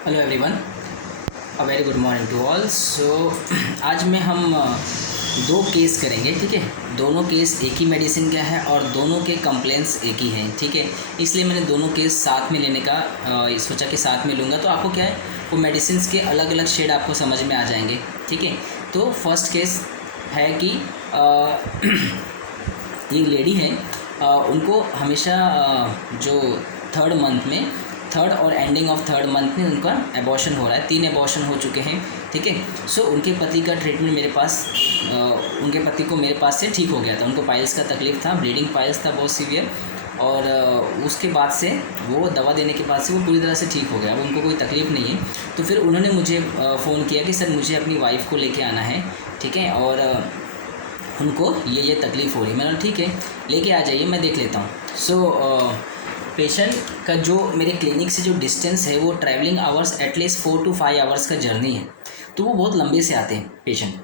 Hello everyone, a very good morning to all. आज में हम दो केस करेंगे, ठीक है। दोनों केस एक ही मेडिसिन का है और दोनों के कंप्लेंट्स एक ही हैं, ठीक है। इसलिए मैंने दोनों केस साथ में लेने का सोचा कि साथ में लूँगा, तो आपको क्या है वो मेडिसिन के अलग अलग शेड आपको समझ में आ जाएंगे, ठीक है। तो फर्स्ट केस है कि एक लेडी है, उनको हमेशा जो थर्ड और एंडिंग ऑफ थर्ड मंथ में उनका एबॉर्शन हो रहा है। 3 एबॉर्शन हो चुके हैं, ठीक है। सो उनके पति का ट्रीटमेंट मेरे पास उनके पति को मेरे पास से ठीक हो गया था। उनको पाइल्स का तकलीफ़ था, ब्लीडिंग पाइल्स था बहुत सीवियर, और उसके बाद से वो दवा देने के बाद से वो पूरी तरह से ठीक हो गया। अब उनको कोई तकलीफ़ नहीं है। तो फिर उन्होंने मुझे फ़ोन किया कि सर मुझे अपनी वाइफ़ को लेके आना है, ठीक है, और उनको ये तकलीफ़ हो रही है। मैंने कहा ठीक है, लेके आ जाइए, मैं देख लेता हूँ। पेशेंट का जो मेरे क्लिनिक से जो डिस्टेंस है वो travelling hours at least 4 to 5 hours का जर्नी है, तो वो बहुत लंबे से आते हैं पेशेंट।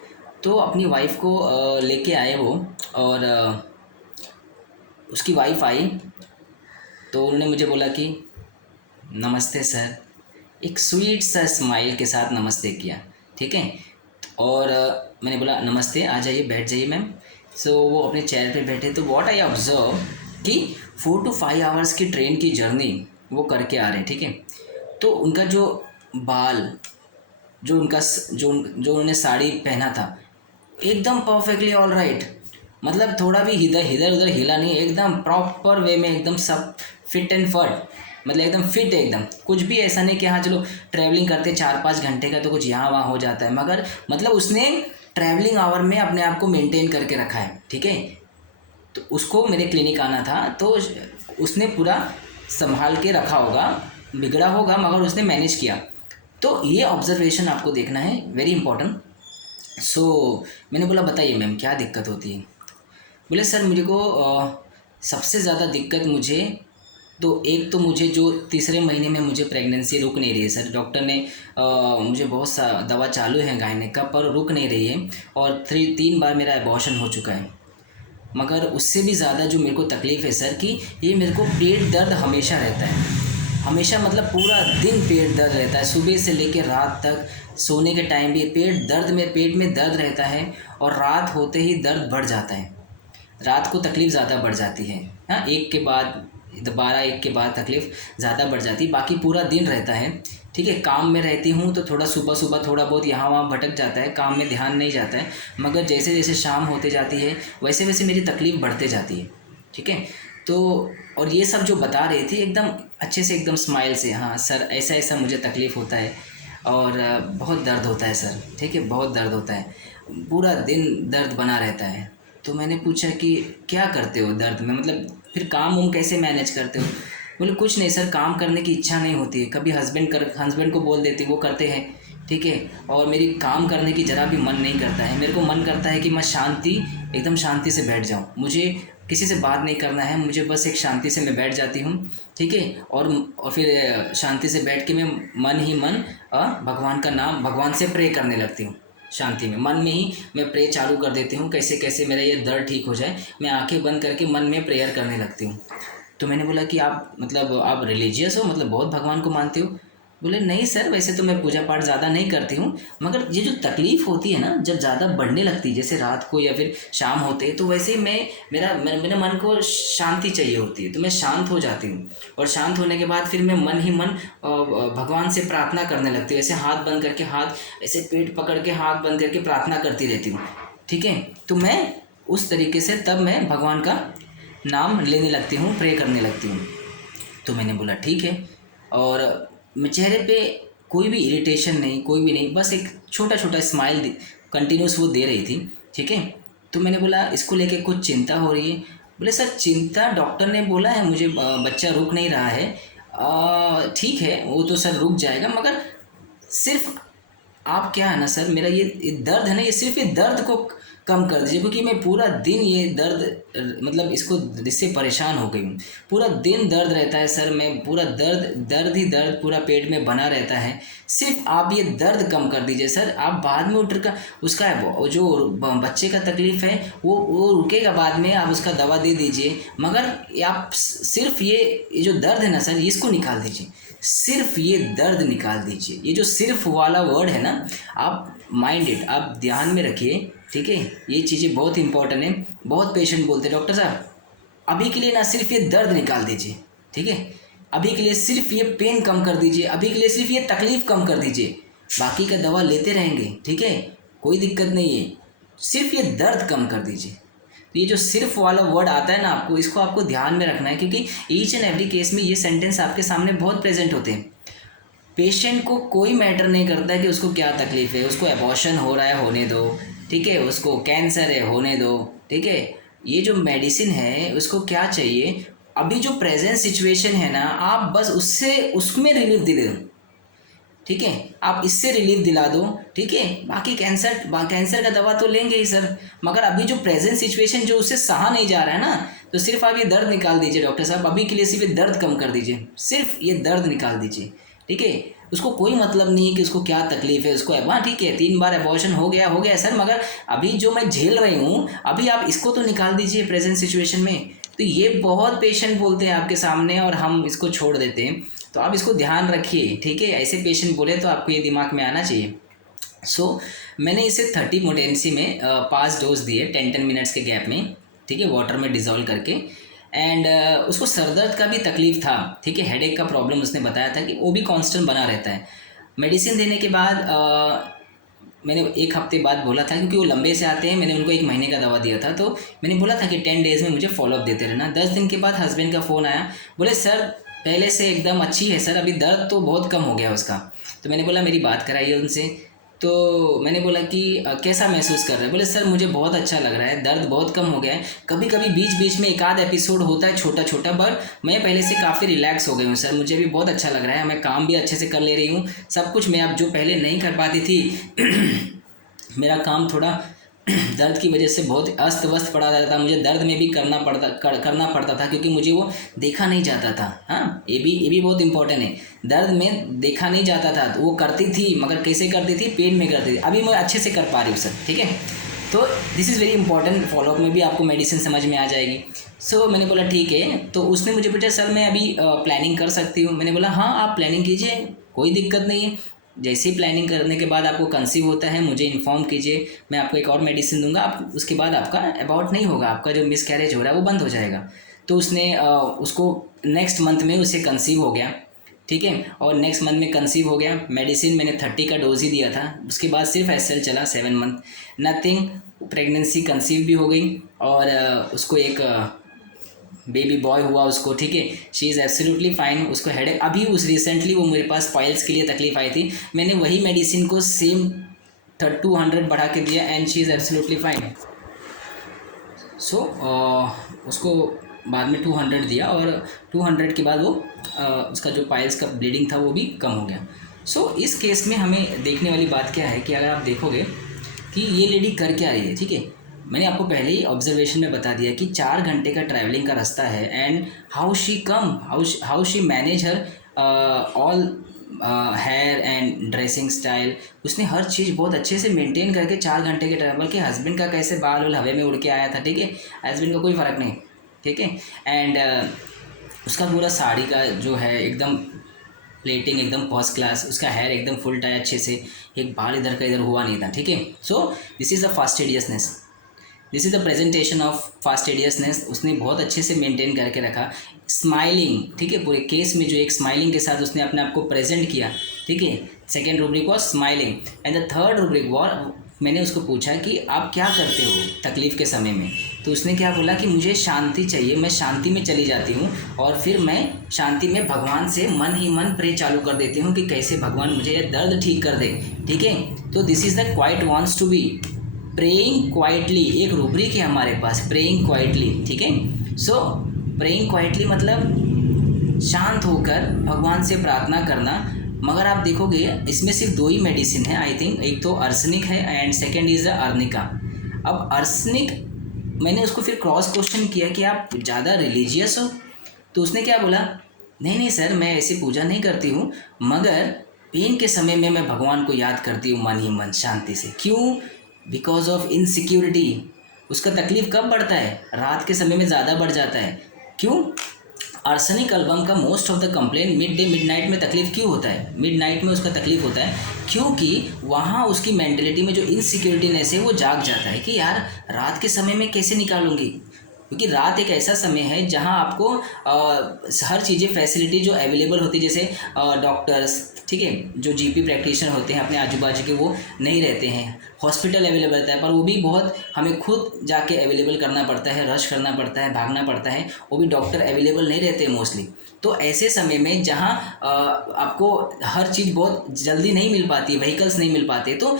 तो अपनी वाइफ़ को लेके आए वो, और उसकी वाइफ़ आई तो उन्होंने मुझे बोला कि नमस्ते सर, एक स्वीट सा स्माइल के साथ नमस्ते किया, ठीक है। और मैंने बोला नमस्ते, आ जाइए, बैठ जाइए मैम। वो अपने चेयर पे बैठे, तो व्हाट आई ऑब्जर्व कि 4 to 5 आवर्स की ट्रेन की जर्नी वो करके आ रहे हैं, ठीक है। तो उनका जो बाल, जो उनका जो उन्होंने साड़ी पहना था, एकदम परफेक्टली ऑल राइट। मतलब थोड़ा भी इधर इधर उधर हिला नहीं, एकदम प्रॉपर वे में, एकदम सब फिट एंड फट, मतलब एकदम फिट है एकदम। कुछ भी ऐसा नहीं कि हाँ चलो ट्रैवलिंग करते 4-5 घंटे का तो कुछ यहाँ वहाँ हो जाता है, मगर मतलब उसने ट्रैवलिंग आवर में अपने आप को मेंटेन करके रखा है, ठीक है। तो उसको मेरे क्लिनिक आना था, तो उसने पूरा संभाल के रखा होगा, बिगड़ा होगा मगर उसने मैनेज किया। तो ये ऑब्जर्वेशन आपको देखना है, वेरी इंपॉर्टेंट। मैंने बोला बताइए मैम क्या दिक्कत होती है। बोले सर मेरे को सबसे ज़्यादा दिक्कत मुझे, तो एक तो मुझे जो तीसरे महीने में मुझे प्रेगनेंसी रुक नहीं रही है सर। डॉक्टर ने मुझे बहुत सा दवा चालू है गायने का, पर रुक नहीं रही है, और 3 बार मेरा एबॉर्शन हो चुका है। मगर उससे भी ज़्यादा जो मेरे को तकलीफ़ है सर कि ये मेरे को पेट दर्द हमेशा रहता है, हमेशा, मतलब पूरा दिन पेट दर्द रहता है, सुबह से लेकर रात तक। सोने के टाइम भी पेट में दर्द रहता है, और रात होते ही दर्द बढ़ जाता है। रात को तकलीफ़ ज़्यादा बढ़ जाती है, हाँ, 1 के बाद 12-1 के बाद तकलीफ़ ज़्यादा बढ़ जाती है, बाकी पूरा दिन रहता है, ठीक है। काम में रहती हूँ तो थोड़ा सुबह थोड़ा बहुत यहाँ वहाँ भटक जाता है, काम में ध्यान नहीं जाता है, मगर जैसे जैसे शाम होते जाती है वैसे वैसे मेरी तकलीफ़ बढ़ते जाती है, ठीक है। तो और ये सब जो बता रही थी एकदम अच्छे से, एकदम स्माइल से, हाँ सर ऐसा ऐसा मुझे तकलीफ़ होता है, और बहुत दर्द होता है सर, ठीक है, बहुत दर्द होता है, पूरा दिन दर्द बना रहता है। तो मैंने पूछा कि क्या करते हो दर्द में, मतलब फिर काम वाम कैसे मैनेज करते हो। बोले कुछ नहीं सर, काम करने की इच्छा नहीं होती है, कभी हस्बैंड को बोल देती, वो करते हैं, ठीक है। और मेरी काम करने की ज़रा भी मन नहीं करता है, मेरे को मन करता है कि मैं एकदम शांति से बैठ जाऊँ, मुझे किसी से बात नहीं करना है, मुझे बस एक शांति से मैं बैठ जाती हूँ, ठीक है। और फिर शांति से बैठ के मैं मन ही मन भगवान से प्रे करने लगती हूँ। शांति में, मन में ही मैं प्रे चालू कर देती हूँ, कैसे कैसे मेरा ये दर्द ठीक हो जाए। मैं आंखें बंद करके मन में प्रेयर करने लगती हूँ। तो मैंने बोला कि आप रिलीजियस हो, मतलब बहुत भगवान को मानते हो। बोले नहीं सर, वैसे तो मैं पूजा पाठ ज़्यादा नहीं करती हूँ, मगर ये जो तकलीफ़ होती है ना, जब ज़्यादा बढ़ने लगती है, जैसे रात को या फिर शाम होते, तो वैसे ही मेरे मन को शांति चाहिए होती है, तो मैं शांत हो जाती हूँ। और शांत होने के बाद फिर मैं मन ही मन भगवान से प्रार्थना करने लगती हूँ, ऐसे हाथ बंद करके, हाथ ऐसे पेट पकड़ के हाथ बंद करके प्रार्थना करती रहती हूँ, ठीक है। तो मैं उस तरीके से तब मैं भगवान का नाम लेने लगती हूँ, प्रे करने लगती हूँ। तो मैंने बोला ठीक है, और मैं चेहरे पे कोई भी इरिटेशन नहीं, कोई भी नहीं, बस एक छोटा छोटा स्माइल कंटिन्यूस वो दे रही थी, ठीक है। तो मैंने बोला इसको लेके कुछ चिंता हो रही है। बोले सर चिंता, डॉक्टर ने बोला है मुझे बच्चा रुक नहीं रहा है, ठीक है वो तो सर रुक जाएगा, मगर सिर्फ आप क्या है ना सर, मेरा ये दर्द है ना, ये सिर्फ ये दर्द को कम कर दीजिए, क्योंकि मैं पूरा दिन ये दर्द, मतलब इससे परेशान हो गई हूँ। पूरा दिन दर्द रहता है सर, मैं पूरा दर्द ही दर्द पूरा पेट में बना रहता है। सिर्फ आप ये दर्द कम कर दीजिए सर, आप बाद में उठ कर उसका जो बच्चे का तकलीफ़ है वो रुकेगा, बाद में आप उसका दवा दे दीजिए, मगर आप सिर्फ ये जो दर्द है ना सर, इसको निकाल दीजिए। सिर्फ ये दर्द निकाल दीजिए। ये जो सिर्फ वाला वर्ड है ना, आप माइंड इट, आप ध्यान में रखिए, ठीक है। ये चीज़ें बहुत इंपॉर्टेंट है। बहुत पेशेंट बोलते हैं डॉक्टर साहब अभी के लिए ना सिर्फ ये दर्द निकाल दीजिए, ठीक है, अभी के लिए सिर्फ ये पेन कम कर दीजिए, अभी के लिए सिर्फ ये तकलीफ़ कम कर दीजिए, बाकी का दवा लेते रहेंगे, ठीक है, कोई दिक्कत नहीं है, सिर्फ ये दर्द कम कर दीजिए। तो ये जो सिर्फ वाला वर्ड आता है ना, आपको इसको आपको ध्यान में रखना है, क्योंकि ईच एंड एवरी केस में ये सेंटेंस आपके सामने बहुत प्रेजेंट होते हैं। पेशेंट को कोई मैटर नहीं करता है कि उसको क्या तकलीफ़ है, उसको एबॉर्शन हो रहा है होने दो, ठीक है, उसको कैंसर है होने दो, ठीक है, ये जो मेडिसिन है उसको क्या चाहिए, अभी जो प्रेजेंट सिचुएशन है ना, आप बस उससे उसमें रिलीफ दिले, ठीक है, आप इससे रिलीफ दिला दो, ठीक है, बाकी कैंसर का दवा तो लेंगे ही सर, मगर अभी जो प्रेजेंट सिचुएशन जो उससे सहा नहीं जा रहा है ना, तो सिर्फ आप ये दर्द निकाल दीजिए डॉक्टर साहब, अभी के लिए सिर्फ ये दर्द कम कर दीजिए, सिर्फ ये दर्द निकाल दीजिए, ठीक है। उसको कोई मतलब नहीं है कि उसको क्या तकलीफ़ है, उसको हाँ ठीक है 3 बार एबॉर्शन हो गया सर, मगर अभी जो मैं झेल रही हूँ अभी आप इसको तो निकाल दीजिए प्रेजेंट सिचुएशन में। तो ये बहुत पेशेंट बोलते हैं आपके सामने और हम इसको छोड़ देते हैं, तो आप इसको ध्यान रखिए, ठीक है। ऐसे पेशेंट बोले तो आपको ये दिमाग में आना चाहिए। मैंने इसे 30 पोटेंसी में 5 डोज दिए 10 मिनट्स के गैप में, ठीक है, वाटर में डिज़ोल्व करके। एंड उसको सर दर्द का भी तकलीफ़ था, ठीक है, हेडेक का प्रॉब्लम उसने बताया था कि वो भी कांस्टेंट बना रहता है। मेडिसिन देने के बाद मैंने 1 हफ्ते बाद बोला था, क्योंकि वो लंबे से आते हैं, मैंने उनको 1 महीने का दवा दिया था, तो मैंने बोला था कि 10 डेज़ में मुझे फॉलोअप देते रहना। 10 दिन के बाद हस्बैंड का फ़ोन आया, बोले सर पहले से एकदम अच्छी है सर, अभी दर्द तो बहुत कम हो गया उसका। तो मैंने बोला मेरी बात कराइए उनसे। तो मैंने बोला कि कैसा महसूस कर रहे हैं, बोले सर मुझे बहुत अच्छा लग रहा है, दर्द बहुत कम हो गया है, कभी कभी बीच बीच में 1 आध एपिसोड होता है छोटा छोटा, पर मैं पहले से काफ़ी रिलैक्स हो गई हूँ सर, मुझे अभी बहुत अच्छा लग रहा है, मैं काम भी अच्छे से कर ले रही हूँ, सब कुछ मैं अब जो पहले नहीं कर पाती थी मेरा काम थोड़ा दर्द की वजह से बहुत अस्त व्यस्त पड़ा रहता था, मुझे दर्द में भी करना पड़ता था, क्योंकि मुझे वो देखा नहीं जाता था। हाँ, ये भी बहुत इंपॉर्टेंट है, दर्द में देखा नहीं जाता था, वो करती थी मगर कैसे करती थी, पेन में करती थी, अभी मैं अच्छे से कर पा रही हूँ सर, ठीक है। तो this is very important, follow up में भी आपको मेडिसिन समझ में आ जाएगी। मैंने बोला ठीक है, तो उसने मुझे पूछा सर मैं अभी प्लानिंग कर सकती हूँ, मैंने बोला हाँ आप प्लानिंग कीजिए, कोई दिक्कत नहीं है, जैसे ही प्लानिंग करने के बाद आपको कंसीव होता है मुझे इन्फॉर्म कीजिए, मैं आपको एक और मेडिसिन दूंगा, आप उसके बाद आपका अबॉर्ट नहीं होगा, आपका जो मिस कैरेज हो रहा है वो बंद हो जाएगा। तो उसने उसको नेक्स्ट मंथ में उसे कंसीव हो गया, ठीक है, और नेक्स्ट मंथ में कंसीव हो गया। मेडिसिन मैंने 30 का डोज ही दिया था, उसके बाद सिर्फ एसएल चला 7 मंथ, नथिंग, प्रेगनेंसी कंसीव भी हो गई और उसको एक बेबी बॉय हुआ उसको, ठीक है, शी इज़ एब्सोल्युटली फाइन। उसको हेडेक अभी उस रिसेंटली वो मेरे पास पाइल्स के लिए तकलीफ आई थी, मैंने वही मेडिसिन को सेम 200 बढ़ा के दिया and she is absolutely fine. उसको बाद में 200 दिया और 200 के बाद वो उसका जो पाइल्स का ब्लीडिंग था वो भी कम हो गया। इस केस में हमें देखने वाली बात क्या है कि अगर आप देखोगे कि ये लेडी कर क्या रही है, ठीक है, मैंने आपको पहले ही ऑब्जर्वेशन में बता दिया कि 4 घंटे का ट्रैवलिंग का रास्ता है and how she manage her all hair and dressing style, उसने हर चीज़ बहुत अच्छे से मेंटेन करके 4 घंटे के ट्रैवल के, हस्बैंड का कैसे बाल हवे में उड़ के आया था, ठीक है, हस्बैंड का कोई फ़र्क नहीं, ठीक है, एंड उसका पूरा साड़ी का जो है एकदम प्लेटिंग एकदम फर्स्ट क्लास, उसका हेयर एकदम फुल टाई अच्छे से, एक बाल इधर का इधर हुआ नहीं था, ठीक है। This is the fastidiousness, this is the presentation of fastidiousness, उसने बहुत अच्छे से मेंटेन करके रखा। स्माइलिंग, ठीक है, पूरे केस में जो एक स्माइलिंग के साथ उसने अपने आप को प्रेजेंट किया, ठीक है। Second rubric was smiling and the third rubric was, मैंने उसको पूछा कि आप क्या करते हो तकलीफ़ के समय में, तो उसने क्या बोला कि मुझे शांति चाहिए, मैं शांति में चली जाती हूँ और फिर मैं शांति में भगवान से मन ही मन प्रे चालू कर देती हूँ कि कैसे भगवान मुझे ये दर्द ठीक कर दे, ठीक है। तो this is the quite wants to be praying quietly, एक रूब्रिक है हमारे पास प्रेइंग क्वाइटली, ठीक है। प्रेइंग क्वाइटली मतलब शांत होकर भगवान से प्रार्थना करना। मगर आप देखोगे इसमें सिर्फ 2 ही मेडिसिन है आई थिंक, एक तो अर्सनिक है एंड सेकेंड इज़ अर्निका। अब अर्सनिक मैंने उसको फिर क्रॉस क्वेश्चन किया कि आप ज़्यादा रिलीजियस हो, तो उसने क्या बोला, नहीं सर मैं ऐसी पूजा नहीं करती हूँ, मगर पेन के समय में मैं भगवान को याद करती हूँ मन ही मन शांति से। क्यों? Because of insecurity. उसका तकलीफ़ कब बढ़ता है? रात के समय में ज़्यादा बढ़ जाता है। क्यों? आर्सेनिक अल्बम का most of the complaint mid day mid night में तकलीफ क्यों होता है, मिड नाइट में उसका तकलीफ होता है क्योंकि वहाँ उसकी मेंटलिटी में जो इनसिक्योरिटीनेस है वो जाग जाता है कि यार रात के समय में कैसे निकालूंगी, क्योंकि रात एक ऐसा समय है जहाँ आपको हर चीज़ें फैसिलिटी जो अवेलेबल होती है, जैसे डॉक्टर्स, ठीक है, जो जीपी प्रैक्टिशनर होते हैं अपने आजू बाजू के वो नहीं रहते हैं, हॉस्पिटल अवेलेबल रहता है पर वो भी बहुत हमें खुद जाके अवेलेबल करना पड़ता है, रश करना पड़ता है, भागना पड़ता है, वो भी डॉक्टर अवेलेबल नहीं रहते मोस्टली। तो ऐसे समय में जहाँ आपको हर चीज़ बहुत जल्दी नहीं मिल पाती है, व्हीकल्स नहीं मिल पाते, तो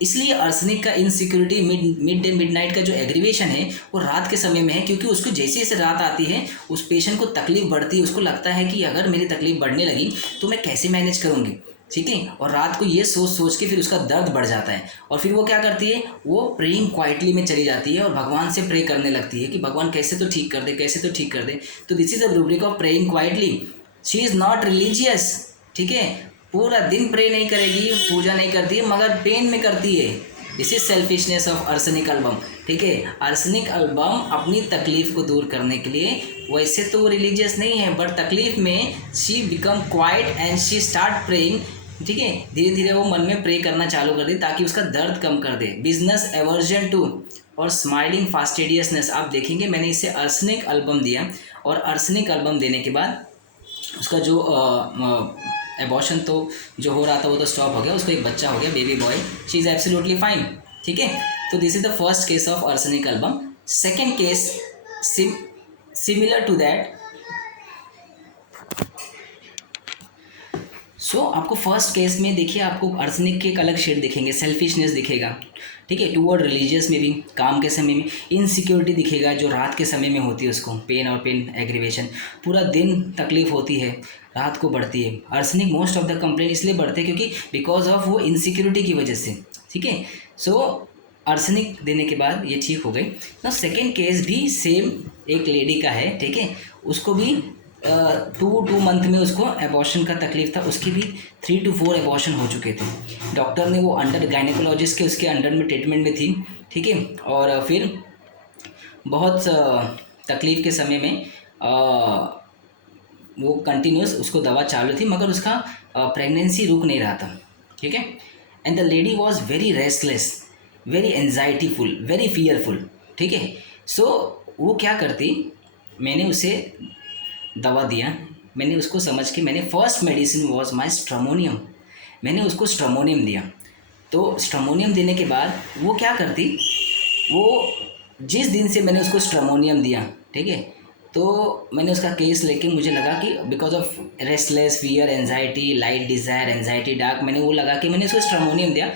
इसलिए आर्सेनिक का insecurity mid day mid night का जो एग्रीवेशन है वो रात के समय में है, क्योंकि उसको जैसे जैसे रात आती है उस पेशेंट को तकलीफ बढ़ती है, उसको लगता है कि अगर मेरी तकलीफ बढ़ने लगी तो मैं कैसे मैनेज करूँगी, ठीक है। और रात को ये सोच सोच के फिर उसका दर्द बढ़ जाता है और फिर वो क्या करती है, वो प्रेइंग क्वाइटली में चली जाती है और भगवान से प्रे करने लगती है कि भगवान कैसे तो ठीक कर दे, कैसे तो ठीक कर दे। तो this is the rubric of praying quietly. She is not religious, ठीक है, पूरा दिन प्रे नहीं करेगी, पूजा नहीं करती है, मगर पेन में करती है। This is selfishness of arsenic album, ठीक है। आर्सेनिक अल्बम अपनी तकलीफ को दूर करने के लिए, वैसे तो वो रिलीजियस नहीं है बट तकलीफ में she become quiet and she start praying, ठीक है, धीरे धीरे वो मन में प्रे करना चालू कर दे ताकि उसका दर्द कम कर दे। बिजनेस एवर्जन टू और स्माइलिंग फास्टिडियसनेस, आप देखेंगे मैंने इसे आर्सेनिक अल्बम दिया और आर्सेनिक अल्बम देने के बाद उसका जो एबॉर्शन तो जो हो रहा था वो तो स्टॉप हो गया, उसको एक बच्चा हो गया, baby boy, she is absolutely fine, ठीक है। तो this is the first case of arsenic album. Second case similar to that. So आपको फर्स्ट केस में देखिए आपको आर्सेनिक के एक अलग शेड दिखेंगे, सेल्फिशनेस दिखेगा, ठीक है, टूवर्ड रिलीजियस में भी, काम के समय में इनसिक्योरिटी दिखेगा जो रात के समय में होती है, उसको पेन और पेन एग्रीवेशन, पूरा दिन तकलीफ होती है, रात को बढ़ती है। Arsenic most of the complaint इसलिए बढ़ते हैं क्योंकि बिकॉज ऑफ वो इनसिक्योरिटी की वजह से, ठीक है। सो आर्सेनिक देने के बाद ये ठीक हो गई ना। सेकेंड केस भी सेम एक लेडी का है, ठीक है, उसको भी 2 मंथ में उसको एबॉर्शन का तकलीफ था, उसकी भी 3 to 4 एबॉर्शन हो चुके थे। डॉक्टर ने वो अंडर गायनेकोलॉजिस्ट के उसके अंडर में ट्रीटमेंट में थी, ठीक है, और फिर बहुत तकलीफ के समय में वो कंटिन्यूस उसको दवा चालू थी मगर उसका प्रेगनेंसी रुक नहीं रहा था, ठीक है। And the lady was very restless, very anxietyful, very fearful, ठीक है। सो वो क्या करती, मैंने उसे दवा दिया, मैंने उसको समझ के, मैंने फर्स्ट मेडिसिन वॉज माई स्ट्रमोनियम, मैंने उसको स्ट्रमोनियम दिया। तो स्ट्रमोनियम देने के बाद वो क्या करती, वो जिस दिन से मैंने उसको स्ट्रमोनियम दिया, ठीक है, तो मैंने उसका केस लेके मुझे लगा कि because of restless, fear, anxiety, light desire, anxiety dark, मैंने वो लगा के मैंने उसको स्ट्रमोनियम दिया।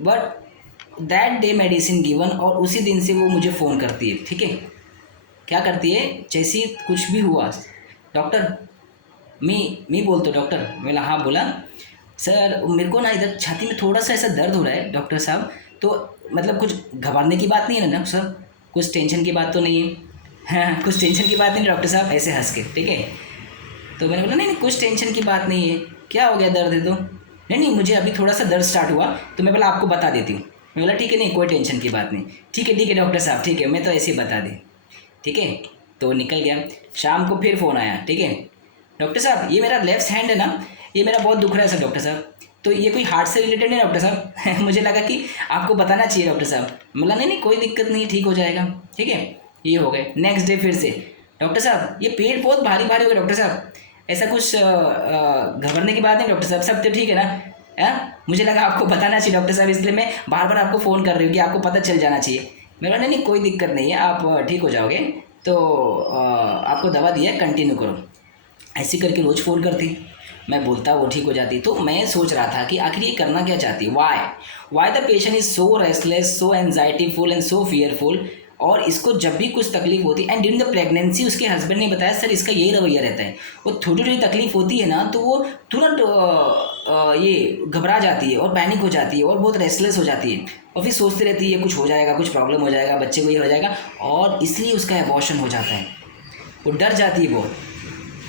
But that day medicine given और उसी दिन से वो मुझे फ़ोन करती है, ठीक है, क्या करती है, जैसे ही कुछ भी हुआ, डॉक्टर मैं बोलता हूँ, डॉक्टर, मैं हाँ बोला सर मेरे को ना इधर छाती में थोड़ा सा ऐसा दर्द हो रहा है डॉक्टर साहब, तो मतलब कुछ घबराने की बात नहीं है ना डॉक्टर साहब, कुछ टेंशन की बात तो नहीं है, हाँ कुछ टेंशन की बात नहीं डॉक्टर साहब, ऐसे हंस के, ठीक है। तो मैंने बोला नहीं नहीं कुछ टेंशन की बात नहीं है, क्या हो गया, दर्द है तो, नहीं नहीं मुझे अभी थोड़ा सा दर्द स्टार्ट हुआ तो मैं बोला आपको बता देती हूँ। मैं बोला ठीक है, नहीं कोई टेंशन की बात नहीं, ठीक है डॉक्टर साहब, ठीक है, मैं तो ऐसे ही बता दी, ठीक है। तो निकल गया। शाम को फिर फ़ोन आया, ठीक है, डॉक्टर साहब ये मेरा लेफ्ट हैंड है ना, ये मेरा बहुत दुख रहा है सर डॉक्टर साहब, तो ये कोई हार्ट से रिलेटेड नहीं डॉक्टर साहब मुझे लगा कि आपको बताना चाहिए डॉक्टर साहब। बोला नहीं नहीं कोई दिक्कत नहीं, ठीक हो जाएगा, ठीक है। ये हो गए। नेक्स्ट डे फिर से डॉक्टर साहब ये पेट बहुत भारी भारी हो गया डॉक्टर साहब, ऐसा कुछ घबराने की बात नहीं डॉक्टर साहब, सब तो ठीक है ना, मुझे लगा आपको बताना चाहिए डॉक्टर साहब, इसलिए मैं बार बार आपको फ़ोन कर रही हूँ कि आपको पता चल जाना चाहिए। मेरा नहीं कोई दिक्कत नहीं है, आप ठीक हो जाओगे, तो आपको दवा दिया है, कंटिन्यू करो। ऐसे करके रोज़ फ़ोन करती, मैं बोलता वो ठीक हो जाती। तो मैं सोच रहा था कि आखिर ये करना क्या चाहती, why the patient is so restless, so anxietyful and so fearful, और इसको जब भी कुछ तकलीफ होती है, एंड ड्यूरिंग द प्रेगनेंसी उसके हस्बैंड ने बताया सर इसका यही रवैया रहता है, वो थोड़ी थोड़ी तकलीफ होती है ना तो वो तुरंत ये घबरा जाती है और पैनिक हो जाती है और बहुत रेस्टलेस हो जाती है और फिर सोचती रहती है कुछ हो जाएगा, कुछ प्रॉब्लम हो जाएगा, बच्चे को ये हो जाएगा, और इसलिए उसका एबॉर्शन हो जाता है, वो डर जाती है बहुत।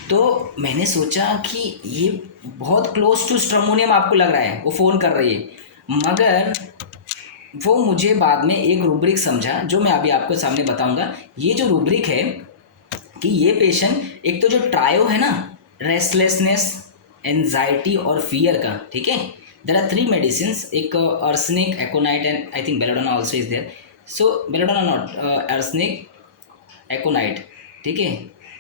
तो मैंने सोचा कि ये बहुत क्लोज टू स्ट्रमोनियम आपको लग रहा है, वो फ़ोन कर रही है, मगर वो मुझे बाद में एक रूब्रिक समझा जो मैं अभी आपको सामने बताऊंगा। ये जो रूब्रिक है कि ये पेशेंट एक तो जो ट्रायो है ना, रेस्टलेसनेस, एंजाइटी और फियर का, ठीक है, देर आर 3 मेडिसिन, एक arsenic, aconite and I think belladonna also is there. So belladonna not, arsenic, aconite, ठीक है,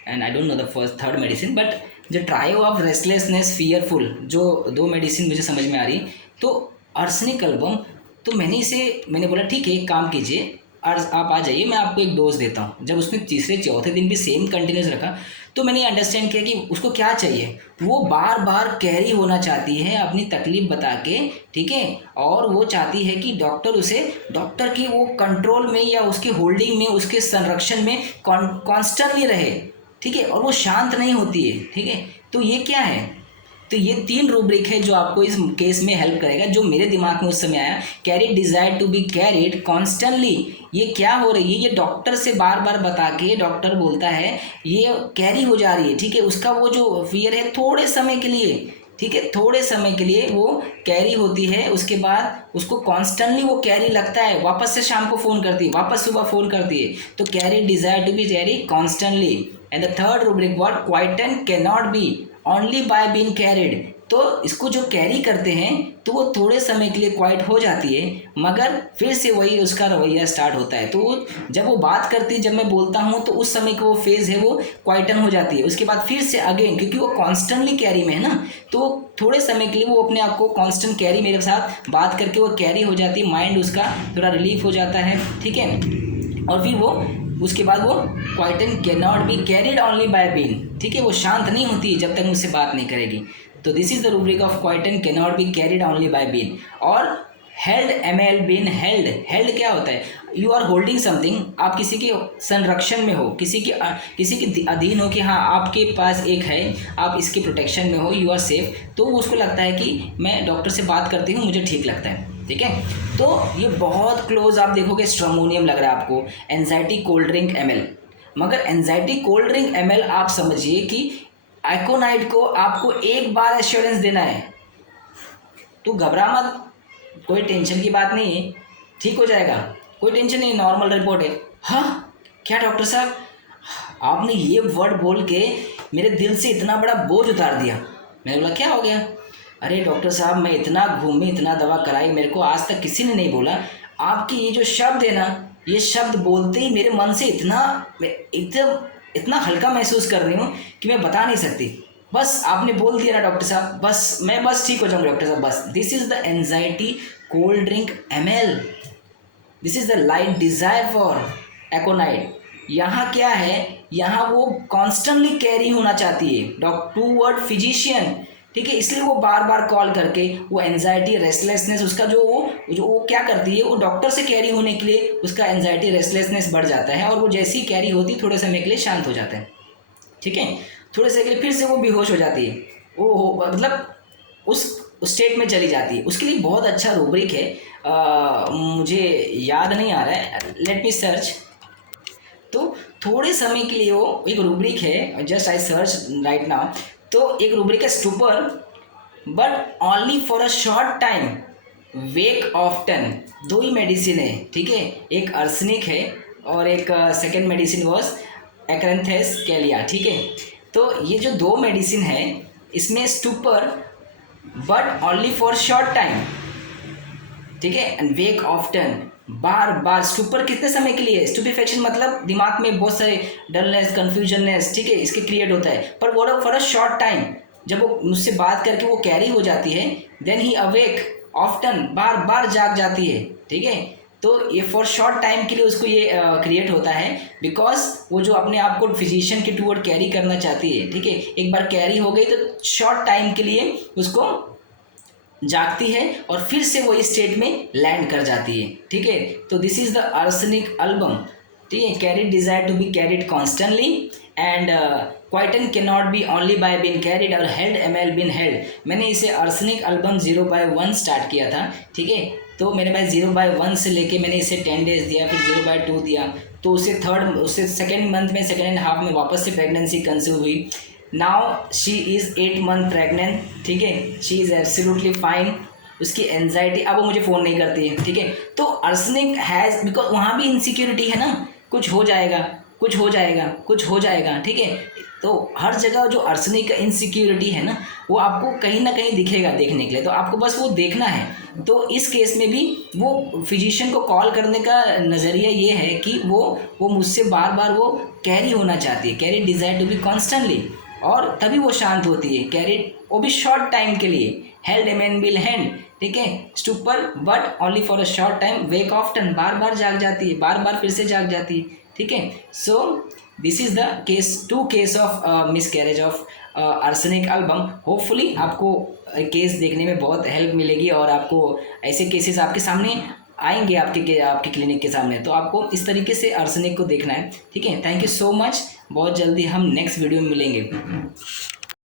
and I don't know the first third medicine, but जो ट्रायो ऑफ रेस्टलेसनेस फियरफुल, जो 2 medicine मुझे समझ में आ रही। तो आर्सेनिक एल्बम, तो मैंने बोला ठीक है, एक काम कीजिए, आप आ जाइए, मैं आपको एक डोज देता हूँ। जब उसने तीसरे चौथे दिन भी सेम कंटिन्यूस रखा, तो मैंने अंडरस्टैंड किया कि उसको क्या चाहिए। वो बार बार कैरी होना चाहती है अपनी तकलीफ बता के, ठीक है, और वो चाहती है कि डॉक्टर की वो कंट्रोल में या उसके होल्डिंग में, उसके संरक्षण में कॉन्स्टेंटली रहे, ठीक है, और वो शांत नहीं होती है, ठीक है। तो ये क्या है, तो ये 3 रूब्रिक है जो आपको इस केस में हेल्प करेगा। जो मेरे दिमाग में उस समय आया, carry desire to be carried constantly, ये क्या हो रही है, ये डॉक्टर से बार बार बता के डॉक्टर बोलता है ये कैरी हो जा रही है, ठीक है, उसका वो जो फियर है थोड़े समय के लिए, ठीक है, थोड़े समय के लिए वो कैरी होती है, उसके बाद उसको कॉन्स्टेंटली वो कैरी लगता है, वापस से शाम को फ़ोन करती है, वापस सुबह फ़ोन करती है। तो carry desire to be carry constantly. And the third rubric word, quieten can not be only by being carried. तो इसको जो कैरी करते हैं तो वो थोड़े समय के लिए क्वाइट हो जाती है, मगर फिर से वही उसका रवैया स्टार्ट होता है। तो जब वो बात करती है, जब मैं बोलता हूँ, तो उस समय का वो फेज़ है वो क्वाइटन हो जाती है। उसके बाद फिर से अगेन, क्योंकि वो कॉन्स्टेंटली कैरी में है ना, तो थोड़े समय के लिए वो अपने आप को कॉन्स्टेंट कैरी, मेरे साथ बात करके वो कैरी हो जाती है, माइंड उसका थोड़ा रिलीफ हो जाता है, ठीक है। और फिर वो उसके बाद वो quieten can not be carried only by been, ठीक है, वो शांत नहीं होती जब तक मुझसे बात नहीं करेगी। तो this is the rubric of quieten can not be carried only by been. और held, ML, been held, held क्या होता है, यू आर होल्डिंग समथिंग, आप किसी के संरक्षण में हो, किसी के अधीन हो, कि हाँ आपके पास एक है, आप इसके प्रोटेक्शन में हो, यू आर सेफ। तो उसको लगता है कि मैं डॉक्टर से बात करती हूँ, मुझे ठीक लगता है, ठीक है। तो ये बहुत क्लोज आप देखोगे स्ट्रामोनियम लग रहा है आपको, एंजाइटी कोल्ड ड्रिंक एमएल। मगर एंजाइटी कोल्ड ड्रिंक एमएल आप समझिए कि एकोनाइट को आपको एक बार एश्योरेंस देना है, तो घबरा मत, कोई टेंशन की बात नहीं है, ठीक हो जाएगा, कोई टेंशन नहीं, नॉर्मल रिपोर्ट है। हाँ क्या डॉक्टर साहब, आपने ये वर्ड बोल के मेरे दिल से इतना बड़ा बोझ उतार दिया। मैंने बोला क्या हो गया? अरे डॉक्टर साहब, मैं इतना घूमी, इतना दवा कराई, मेरे को आज तक किसी ने नहीं बोला, आपकी ये जो शब्द है ना, ये शब्द बोलते ही मेरे मन से इतना हल्का महसूस कर रही हूँ कि मैं बता नहीं सकती। बस आपने बोल दिया ना डॉक्टर साहब, बस मैं बस ठीक हो जाऊँगा डॉक्टर साहब, बस। This is the anxiety cold drink ML, this is the light desire for aconite. यहाँ क्या है, यहाँ वो कॉन्स्टेंटली कैरी होना चाहती है टूवर्ड फिजिशियन, ठीक है, इसलिए वो बार बार कॉल करके वो एंजाइटी, रेस्टलेसनेस, उसका जो वो क्या करती है, वो डॉक्टर से कैरी होने के लिए उसका एंजाइटी, रेस्टलेसनेस बढ़ जाता है, और वो जैसी ही कैरी होती थोड़े समय के लिए शांत हो जाता है, ठीक है, थोड़े समय के लिए फिर से वो बेहोश हो जाती है, वो मतलब उस स्टेट में चली जाती है। उसके लिए बहुत अच्छा रूब्रिक है, मुझे याद नहीं आ रहा है, लेट मी सर्च। तो थोड़े समय के लिए वो एक रूब्रिक है, just I search right now. तो एक रूब्रिक है stupor, but only for a short time, wake often. 2 he medicine है, ठीक है, एक आर्सेनिक है और एक सेकेंड मेडिसिन वॉज एक्रेंथेस कैलिया, ठीक है। तो ये जो 2 मेडिसिन है, इसमें stupor but only for short time, ठीक है, एंड वेक ऑफ्टन, बार बार। स्टूपर कितने समय के लिए? स्टूपिफेक्शन मतलब दिमाग में बहुत सारे डलनेस, कन्फ्यूजननेस, ठीक है, इसके क्रिएट होता है, पर वो फॉर अ शॉर्ट टाइम, जब वो मुझसे बात करके वो कैरी हो जाती है, देन ही अवेक ऑफ्टन, बार बार जाग जाती है, ठीक है। तो ये फॉर शॉर्ट टाइम के लिए उसको ये क्रिएट होता है, बिकॉज वो जो अपने आप को फिजिशियन के टूवर्ड कैरी करना चाहती है, ठीक है, एक बार कैरी हो गई तो शॉर्ट टाइम के लिए उसको जागती है और फिर से वो इस स्टेट में लैंड कर जाती है, ठीक है। तो this is the arsenic album, ठीक है, carried desire to be carried constantly, and quieten can not be only by been carried, और हेल्ड एमएल बीन हेल्ड। मैंने इसे आर्सेनिक एल्बम 0/1 स्टार्ट किया था, ठीक है। तो मेरे पास 0/1 से लेके मैंने इसे 10 डेज दिया, फिर 0/2 दिया, तो उससे सेकेंड मंथ में, सेकेंड एंड हाफ में वापस से प्रेगनेंसी कंसीव हुई। Now she is 8 month pregnant, ठीक है, शी इज़ एब्सोल्युटली फाइन। उसकी एनजाइटी, अब वो मुझे फ़ोन नहीं करती है, ठीक है। तो आर्सेनिक हैज़, बिकॉज वहाँ भी इनसिक्योरिटी है ना, कुछ हो जाएगा, कुछ हो जाएगा, कुछ हो जाएगा, ठीक है। तो हर जगह जो आर्सेनिक का इनसिक्योरिटी है ना, वो आपको कहीं ना कहीं दिखेगा देखने के लिए, तो आपको बस वो देखना है। तो इस केस में भी वो फिजिशियन को कॉल करने का नज़रिया ये है कि वो मुझसे बार बार वो कैरी होना चाहती है, carry desire to be constantly, और तभी वो शांत होती है, कैरी, वो भी शॉर्ट टाइम के लिए, held a man will hand, ठीक है, stupor but only for a short time, wake often, बार बार जाग जाती है, बार बार फिर से जाग जाती है, ठीक है। So this is the case, to case of miscarriage of arsenic album. Hopefully आपको केस देखने में बहुत हेल्प मिलेगी, और आपको ऐसे केसेस आपके सामने आएंगे, आपके क्लिनिक के सामने, तो आपको इस तरीके से आर्सेनिक को देखना है, ठीक है। थैंक यू सो मच, बहुत जल्दी हम नेक्स्ट वीडियो में मिलेंगे।